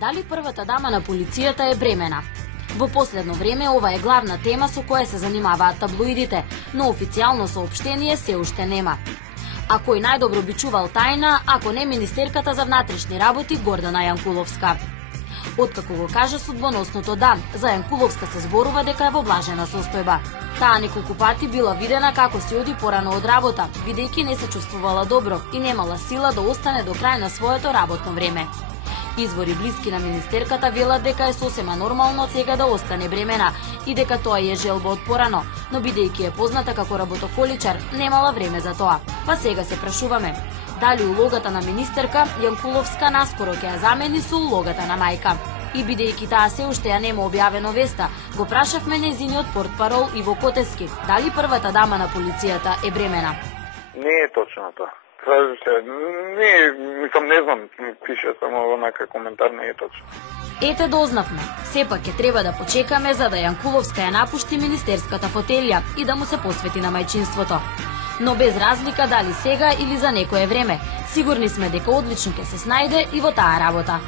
Дали првата дама на полицијата е бремена? Во последно време ова е главна тема со која се занимаваат таблоидите, но официјално соопштение се уште нема. А кој најдобро би чувал тајна, ако не министерката за внатрешни работи Гордана Јанкуловска? Откако го кажа судбоносното да, за Јанкуловска се зборува дека е во блажена состојба. Таа неколку пати била видена како си оди порано од работа, бидејќи не се чувствувала добро и немала сила да остане до крај на своето работно време. Извори блиски на министерката велат дека е сосема нормално сега да остане бремена и дека тоа е желба од порано, но бидејќи е позната како работохоличар, немала време за тоа. Па сега се прашуваме, дали улогата на министерка Јанкуловска наскоро ќе ја замени со улогата на мајка? И бидејќи таа се уште ја нема објавено веста, го прашавме нејзиниот портпарол Иво Котевски, дали првата дама на полицијата е бремена? Не е точно тоа. Не знам, пише само онака коментар, не е точно. Ете дознавме. Сепак ќе треба да почекаме за да Јанкуловска ја напушти министерската фотелја и да му се посвети на мајчинството. Но без разлика дали сега или за некое време, сигурни сме дека одлично ќе се снајде и во таа работа.